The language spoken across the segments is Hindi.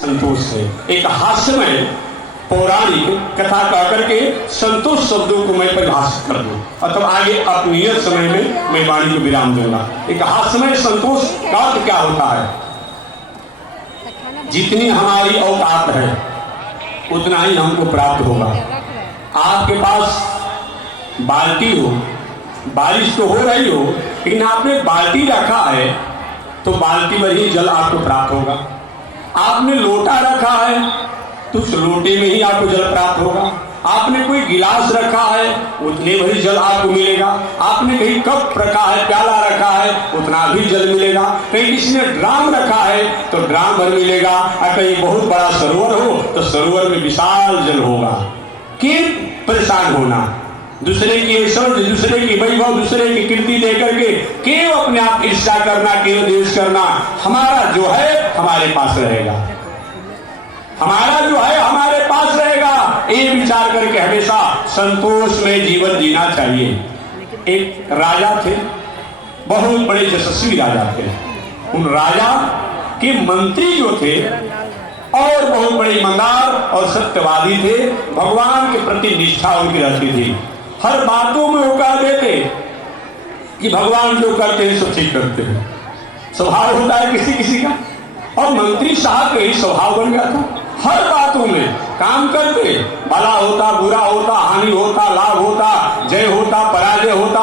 संतोष है। एक हास्यमय पौराणिक कथा कह करके संतोष शब्दों को मैं परिभाषित कर दूं अथवा आगे अपनियत समय में मैं वाणी को विराम दूंगा। एक हास्यमय संतोष का अर्थ क्या होता है? जितनी हमारी औकात है उतना ही हमको प्राप्त होगा। आपके पास बाल्टी हो, बारिश तो हो रही हो, लेकिन आपने बाल्टी रखा है तो बाल्टी भर ही जल आपको प्राप्त होगा। आपने लोटा रखा है तो उस लोटे में ही आपको जल प्राप्त होगा। आपने कोई गिलास रखा है उतने भरी जल आपको मिलेगा। आपने कहीं कप रखा है, प्याला रखा है, उतना भी जल मिलेगा। कहीं किसी ने ड्राम रखा है तो ड्राम भर मिलेगा। और कहीं बहुत बड़ा सरोवर हो तो सरोवर में विशाल जल होगा। क्यों परेशान होना? दूसरे की ऐश्वर्य, दूसरे की वैभव, दूसरे की कीर्ति देकर के क्यों अपने आप ईर्ष्या करना, क्यों द्वेष करना? हमारा जो है हमारे पास रहेगा, हमारा जो है हमारे पास रहेगा। ये विचार करके हमेशा संतोष में जीवन जीना चाहिए। एक राजा थे, बहुत बड़े यशस्वी राजा थे। उन राजा के मंत्री जो थे और बहुत बड़े ईमानदार और सत्यवादी थे। भगवान के प्रति निष्ठा उनकी रहती थी। हर बातों में वो कह देते कि भगवान जो करते हैं सो ठीक करते हैं। स्वभाव होता है किसी किसी का, और मंत्री साहब का ही स्वभाव बन गया था। हर बातों में काम करते, भला होता, बुरा होता, हानि होता, लाभ होता, जय होता, पराजय होता,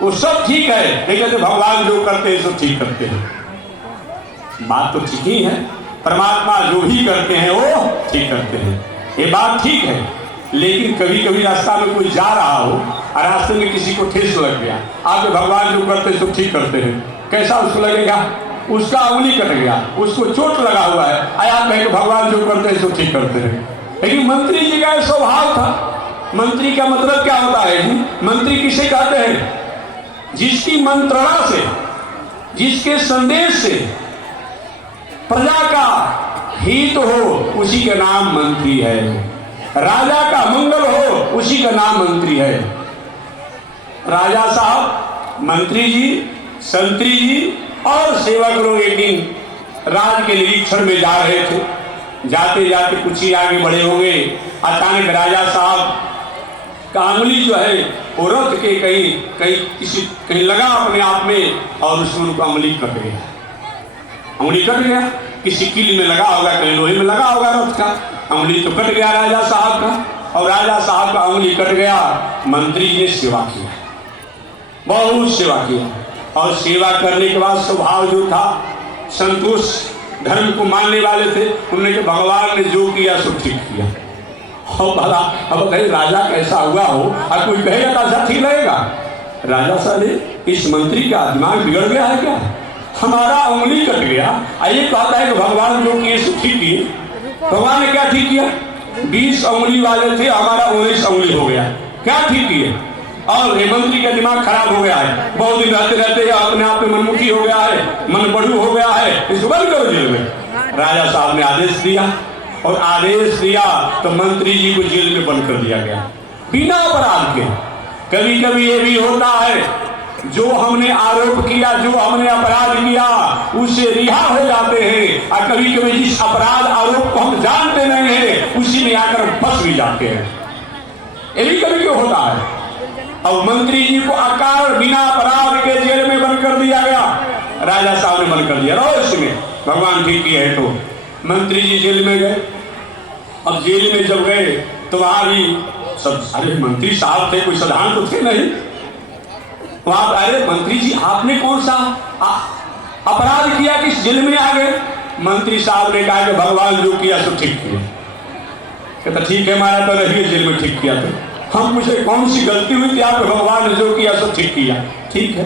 वो सब ठीक है, लेकिन भगवान जो करते हैं सो ठीक करते हैं। बात तो ठीक ही है, परमात्मा जो भी करते हैं वो ठीक करते हैं, ये बात ठीक है। लेकिन कभी कभी रास्ता में कोई जा रहा हो और रास्ते में किसी को ठेस लग गया, आप भगवान जो करते हैं सो ठीक करते हैं, कैसा उसको लगेगा? उसका उंगली कट गया, उसको चोट लगा हुआ है, आया कहे भगवान जो करते हैं सो ठीक करते हैं। लेकिन मंत्री जी का स्वभाव था। मंत्री का मतलब क्या होता है जी? मंत्री किसे कहते हैं? जिसकी मंत्रणा से, जिसके संदेश से प्रजा का हित हो उसी का नाम मंत्री है। राजा का मंगल हो उसी का नाम मंत्री है। राजा साहब, मंत्री जी, संतरी जी और सेवक लोग एक दिन राज के निरीक्षण में जा रहे थे। जाते जाते कुछ ही आगे बढ़े होंगे, अचानक राजा साहब का अंगुली जो है वो रथ के कहीं लगा अपने आप में, और उसमें उनका अंगुली कट गया। अंगुली कट गया, किसी कील में लगा होगा, कहीं लोहे में लगा होगा रथ का। अंगुली तो कट गया राजा साहब का, और राजा साहब का अंगुली कट गया। मंत्री जी ने सेवा किया, बहुत सेवा किया, और सेवा करने के बाद स्वभाव जो था, संतोष धर्म को मानने वाले थे, उन्होंने कहा भगवान ने जो किया सो ठीक किया। और भला अब कहीं राजा कैसा हुआ हो और कोई कहेगा तो ऐसा ठीक लगेगा? राजा साहब ने, इस मंत्री का दिमाग बिगड़ गया है क्या? हमारा उंगली कट गया, ये कहता है कि भगवान जो किए सो ठीक किए। भगवान ने क्या ठीक किया? 20 उंगली वाले थे, हमारा 19 उंगली हो गया, क्या ठीक किए? और ये मंत्री का दिमाग खराब हो गया है, बहुत दिन रहते रहते अपने आप में मनमुखी हो गया है, मन बढ़ू हो गया है, इसको बंद करो जेल में। राजा साहब ने आदेश दिया, और आदेश दिया तो मंत्री जी को जेल में बंद कर दिया गया बिना अपराध के। कभी कभी ये भी होता है, जो हमने आरोप किया, जो हमने अपराध किया, उससे रिहा हो जाते हैं, और कभी कभी जिस अपराध आरोप को हम जानते नहीं है उसी में आकर फंस भी जाते हैं। ये भी कभी क्यों होता है। और मंत्री जी को अकारण बिना अपराध के जेल में बंद कर दिया गया। राजा साहब ने बंद कर दिया, रहो इसमें, भगवान ठीक किया है। तो मंत्री जी जेल में गए। अब जेल में जब गए तो वहां भी सब सारे मंत्री साहब थे, कोई साधारण तो थे नहीं। वहां अरे मंत्री जी आपने कौन सा अपराध किया कि जेल में आ गए? मंत्री साहब ने कहा कि भगवान जो किया सो ठीक किया। कहता ठीक है, हमारा तो नहीं जेल में ठीक किया। तो हम पूछे कौन सी गलती हुई थी आप? भगवान ने जो किया सो ठीक किया। ठीक है,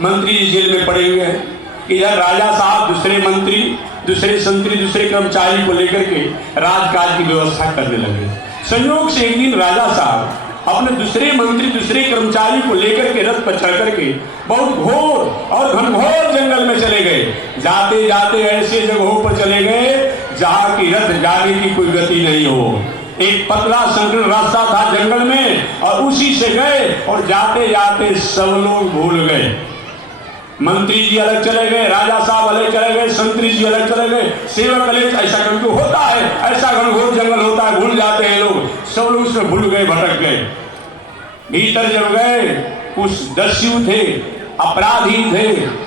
मंत्री जी जेल में पड़े हुए हैं। इधर राजा साहब दूसरे मंत्री, दूसरे संतरी, दूसरे कर्मचारी को लेकर के राजकाज की व्यवस्था करने लगे। संयोग से एक दिन राजा साहब अपने दूसरे मंत्री, दूसरे कर्मचारी को लेकर के रथ पर चढ़ करके बहुत घोर और घनघोर जंगल में चले गए। जाते जाते ऐसे जगहों पर चले गए जहां की रथ जाने की कोई गति नहीं हो। एक पतला संकीर्ण रास्ता था जंगल में, और उसी से गए, और जाते जाते सब लोग भूल गए। मंत्री जी अलग चले गए, राजा साहब अलग चले गए, संतरी जी अलग चले गए, सेवक अलग। ऐसा क्यों होता है? ऐसा घनघोर जंगल होता है, भूल जाते हैं लोग, सब लोग उसमें भूल गए, भटक गए। भीतर जब गए कुछ दस्यु थे, अपराधी थे,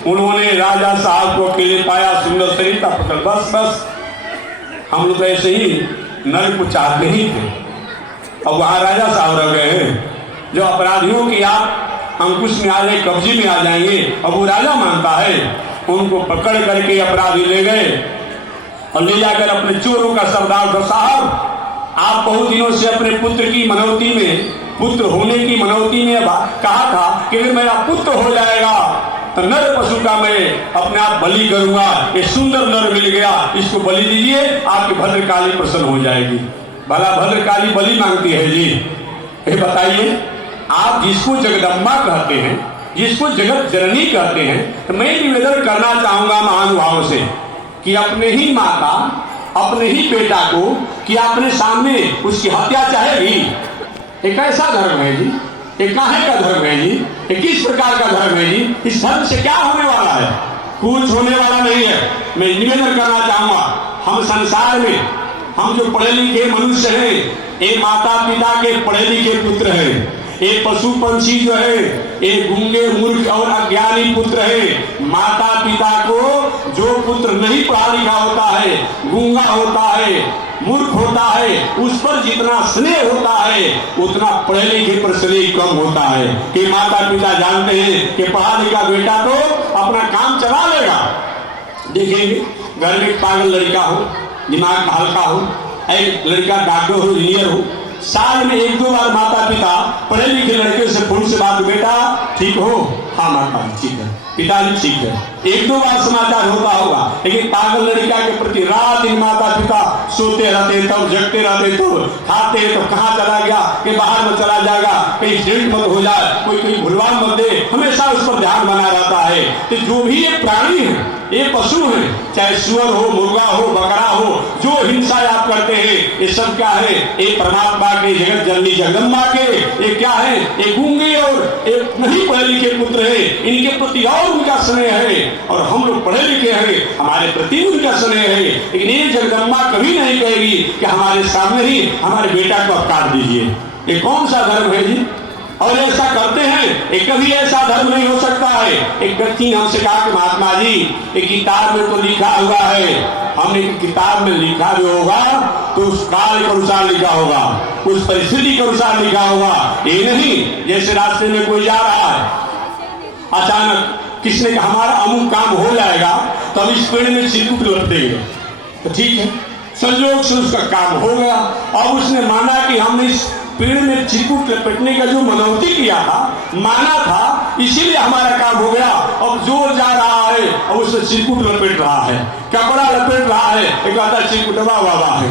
उन्होंने राजा साहब को अकेले पाया, सुंदर शरीर था, पकड़ बस बस हम लोग ऐसे ही नरक को चाहते ही थे। अब वहां राजा साहब रह गए हैं जो अपराधियों की आप अंकुश में आ जाए, कब्जे में आ जाएंगे। अब वो राजा मानता है, उनको पकड़ करके अपराधी ले गए और ले जाकर अपने चोरों का सरदार था, साहब आप बहुत दिनों से अपने पुत्र की मनौती में, पुत्र होने की मनौती में कहा था कि अगर मेरा पुत्र हो जाएगा तो नर पशु का मैं अपने आप बलि करूंगा। ये सुंदर नर मिल गया, इसको बलि दीजिए, आपकी भद्रकाली प्रसन्न हो जाएगी। भला भद्रकाली बलि मांगती है जी? ये बताइए, आप जिसको जगदम्बा कहते हैं, जिसको जगत जननी कहते हैं, तो मैं निवेदन करना चाहूंगा महानुभाव से कि अपने ही माता, अपने ही बेटा को कि अपने सामने उसकी हत्या चाहेगी? ये कैसा धर्म है जी? ये काहे का धर्म है जी? ये किस प्रकार का धर्म है जी? इस धर्म से क्या होने वाला है? कुछ होने वाला नहीं है। मैं निवेदन करना चाहूंगा, हम संसार में, हम जो पढ़े लिखे मनुष्य हैं, ये माता पिता के पढ़े लिखे पुत्र हैं। ये पशु पंछी जो है, ये गूंगे मूर्ख और अज्ञानी पुत्र है। माता पिता को जो पुत्र नहीं पढ़ा लिखा होता है, गूंगा होता है, मूर्ख होता है, उस पर जितना स्नेह होता है उतना पढ़े लिखे पर स्नेह कम होता है। कि माता पिता जानते हैं कि पढ़ा लिखा बेटा तो अपना काम चला लेगा। देखेंगे घर में पागल लड़का हो, दिमाग में हल्का हो, एक लड़का डॉक्टर हो, इंजीनियर हो, साल में एक दो बार माता पिता पढ़े लिखे लड़के से फोन से बात, बेटा ठीक हो? हाँ माता ठीक है, पिताजी ठीक है, एक दो बार समाचार होता होगा। लेकिन पागल लड़का के प्रति रात दिन माता पिता सोते रहते, तब जगते रहते, तो खाते तो कहाँ चला गया, कि बाहर में चला जाएगा, कहीं एक्सीडेंट मत हो जाए, कोई कहीं भुलवा मत दे, हमेशा उस पर ध्यान बना रहता है। तो जो भी ये प्राणी है, ये पशु है, चाहे सुअर हो, मुर्गा हो, बकरा हो, जो हिंसा आप करते हैं, ये सब क्या है? ये परमात्मा के, जगत जननी जगदम्बा के, ये क्या है? ये गूंगे और एक नहीं पढ़े लिखे पुत्र है, इनके प्रति और उनका स्नेह है। और हम लोग पढ़े लिखे हैं, हमारे प्रति उनका स्नेह है। लेकिन ये जगदम्बा कभी नहीं कहेगी कि हमारे सामने ही हमारे बेटा को अपकार दीजिए। ये कौन सा धर्म है जी? और ऐसा करते हैं, एक कभी ऐसा धर्म नहीं हो सकता है। एक व्यक्ति ने हमसे कहा कि महात्मा जी, एक किताब में तो लिखा हुआ है, हमने किताब में लिखा जो होगा तो उस काल के अनुसार लिखा होगा, उस परिस्थिति के अनुसार लिखा होगा। ये नहीं जैसे रास्ते में कोई जा रहा है, अचानक किसने कहा हमारा अमुक काम हो जाएगा तो हम इस पेड़ में चिरकुट लपेट देंगे, तो ठीक है, संयोग से उसका काम हो गया। और उसने माना कि हमने इस पेड़ में चिरकुट लपेटने का जो मनौती किया था, माना था, इसीलिए हमारा काम हो गया। अब जो जा रहा है अब उसमें चिरकुट लपेट रहा है, कपड़ा लपेट रहा है, एक कहता चिरकुटवा बाबा है,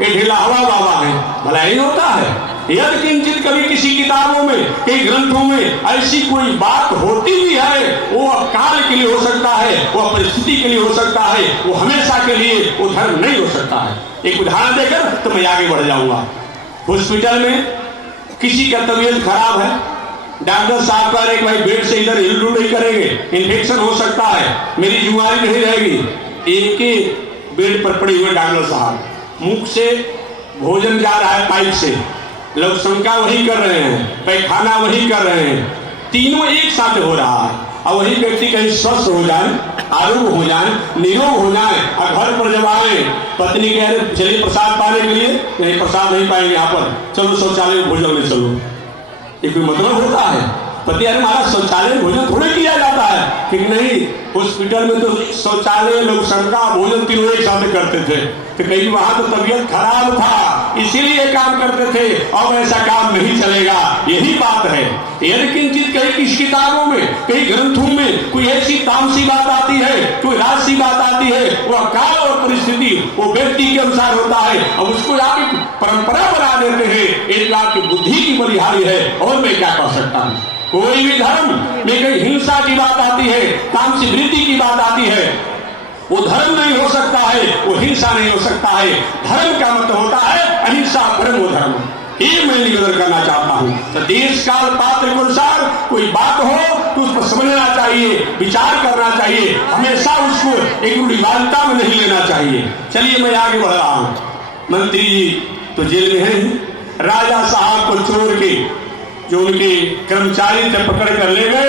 एक ढीला हवा बाबा है। भला ही होता है? यदि किंचित कभी किसी किताबों में, कई ग्रंथों में ऐसी कोई बात होती भी है, वो काल के लिए हो सकता है, वो परिस्थिति के लिए हो सकता है, वो हमेशा के लिए वो धर्म नहीं हो सकता है। एक उदाहरण देकर तो मैं आगे बढ़ जाऊंगा। हॉस्पिटल में किसी का तबीयत खराब है, डॉक्टर साहब कह रहे भाई बेड से इधर हिल नहीं करेंगे, इन्फेक्शन हो सकता है, मेरी बीमारी नहीं रहेगी। एक ही बेड पर पड़े हुए डॉक्टर साहब, मुख से भोजन जा रहा है पाइप से, लोग शंका वही कर रहे हैं, पैखाना वही कर रहे हैं, तीनों एक साथ हो रहा है। और वही व्यक्ति कहीं स्वस्थ हो जाए, आरोग्य हो जाए, निरोग हो जाए, और घर पर जब आए पत्नी कह रहे चलिए प्रसाद पाने के लिए, नहीं प्रसाद नहीं पाएंगे यहाँ पर, चलो शौचालय भोजन में चलो। ये कोई मतलब होता है? पति अरे हमारा शौचालय भोजन थोड़े किया जाता है, ठीक नहीं। हॉस्पिटल में तो शौचालय, लोग शंका, भोजन तीनों एक साथ करते थे। तो कहीं वहां तो तबीयत खराब था इसीलिए काम करते थे, अब ऐसा काम नहीं चलेगा। यही बात है। यदि किंचित कहीं किस किताबों में, कई ग्रंथों में कोई ऐसी तामसी बात आती है, कोई राजसी बात आती है, वह काल और परिस्थिति वो व्यक्ति के अनुसार होता है, अब उसको आप एक परंपरा बना देते हैं। एक आपकी बुद्धि की बलिहारी है, और मैं क्या कर सकता हूँ। कोई भी धर्म में कहीं हिंसा की बात आती है, तामसी वृत्ति की बात आती है, वो धर्म नहीं हो सकता है, वो हिंसा नहीं हो सकता है। धर्म का मतलब होता है अहिंसा परमो धर्म। ये मैं निवेदन करना चाहता हूं। तो देश काल पात्र के अनुसार कोई बात हो तो उसको समझना चाहिए, विचार करना चाहिए, हमेशा उसको एक रूढ़िवादिता में नहीं लेना चाहिए। चलिए मैं आगे बढ़ रहा हूं। मंत्री जी तो जेल में हैं। राजा साहब को छोड़ के जो उनके कर्मचारी थे पकड़ कर ले गए।